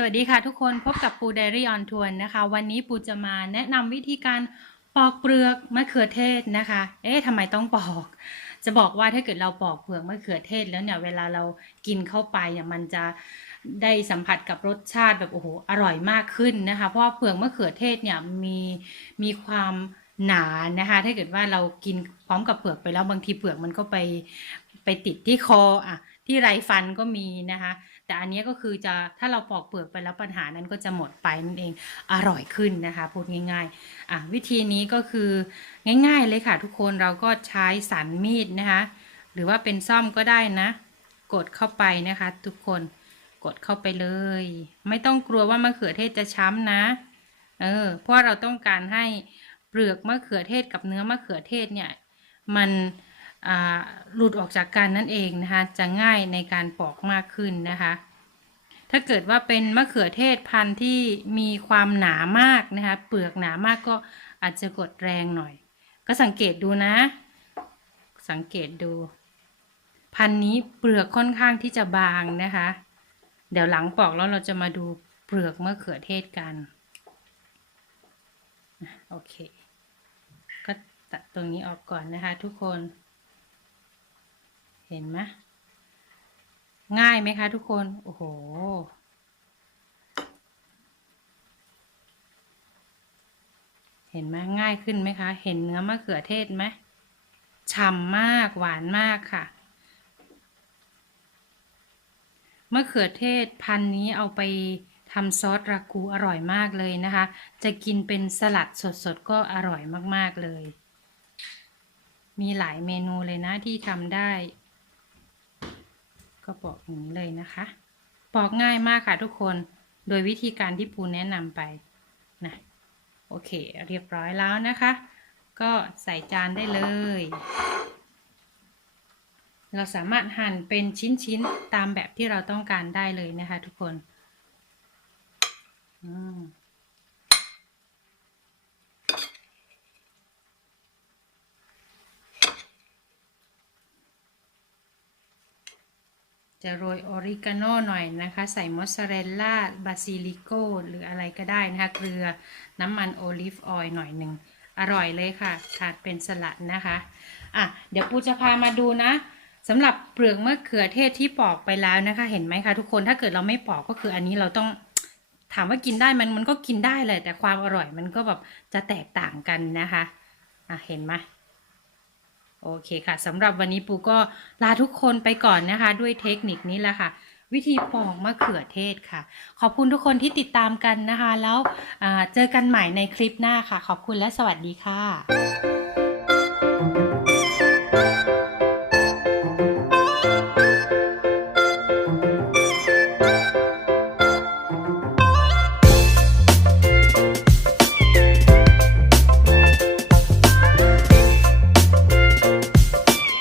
สวัสดีค่ะทุกคนพบกับปูไดรี่ออนทวนนะคะ วันนี้ปูจะมาแนะนำวิธีการปอกเปลือกมะเขือเทศนะคะ เอ๊ะทำไมต้องปอก จะบอกว่าถ้าเกิดเราปอกเปลือกมะเขือเทศแล้วเนี่ยเวลาเรากินเข้าไปเนี่ยมันจะได้สัมผัสกับรสชาติแบบโอ้โหอร่อยมากขึ้นนะคะ เพราะว่าเปลือกมะเขือเทศเนี่ยมีมีความหนานะคะ ถ้าเกิดว่าเรากินพร้อมกับเปลือกไปแล้วบางทีเปลือกมันก็ไปไปติดที่คออะที่ไรฟันก็มีนะคะ แต่อันนี้ก็คือจะถ้าเราปอกเปลือกไปแล้วปัญหานั้นก็จะหมดไปนั่นเองอร่อยขึ้นนะคะพูดง่ายๆอะวิธีนี้ก็คือง่าย ๆเลยค่ะ ทุกคนเราก็ใช้สันมีดนะคะหรือว่าเป็นซ่อมก็ได้นะ กดเข้าไปนะคะ ทุกคนกดเข้าไปเลย ไม่ต้องกลัวว่ามะเขือเทศจะช้ำนะเออเพราะเราต้องการให้เปลือกมะเขือเทศกับเนื้อมะเขือเทศเนี่ย มัน หลุดออกจากกันนั่นเองนะคะ จะง่ายในการปอกมากขึ้นนะคะ ถ้าเกิดว่าเป็นมะเขือเทศพันธุ์ที่มีความหนามากนะคะ เปลือกหนามากก็อาจจะกดแรงหน่อย ก็สังเกตดูนะ สังเกตดู พันธุ์นี้เปลือกค่อนข้างที่จะบางนะคะ เดี๋ยวหลังปอกแล้วเราจะมาดูเปลือกมะเขือเทศกันโอเค ก็ตัดตรงนี้ออกก่อนนะคะทุกคน เห็นไหมง่ายไหมคะทุกคน โอ้โห เห็นไหมง่ายขึ้นไหมคะ เห็นเนื้อมะเขือเทศไหมฉ่ำมากหวานมากค่ะมะเขือเทศพันนี้เอาไปทำซอสรากูอร่อยมากเลยนะคะ จะกินเป็นสลัดสดๆก็อร่อยมากๆเลย มีหลายเมนูเลยนะที่ทำได้ ก็ปอกอย่างนี้เลยนะคะ ปอกง่ายมากค่ะทุกคน โดยวิธีการที่ปูแนะนำไปนะโอเค เรียบร้อยแล้วนะคะ ก็ใส่จานได้เลย เราสามารถหั่นเป็นชิ้นๆ ตามแบบที่เราต้องการได้เลยนะคะทุกคน อืม จะโรยออริกาโนหน่อยนะคะ ใส่มอสซาเรลล่าบาซิลิโกหรืออะไรก็ได้นะคะ เกลือน้ำมันโอลิฟออยล์หน่อยหนึ่งอร่อยเลยค่ะทานเป็นสลัดนะคะอะเดี๋ยวปูจะพามาดูนะสำหรับเปลือกมะเขือเทศที่ปอกไปแล้วนะคะ เห็นไหมคะทุกคนถ้าเกิดเราไม่ปอกก็คืออันนี้เราต้องถามว่ากินได้มันมันก็กินได้เลยแต่ความอร่อยมันก็แบบจะแตกต่างกันนะคะอะเห็นไหม โอเคค่ะสำหรับวันนี้ปูก็ลาทุกคนไปก่อนนะคะ ด้วยเทคนิคนี้แหละค่ะ วิธีปอกมะเขือเทศค่ะ ขอบคุณทุกคนที่ติดตามกันนะคะ แล้วเจอกันใหม่ในคลิปหน้าค่ะ ขอบคุณและสวัสดีค่ะ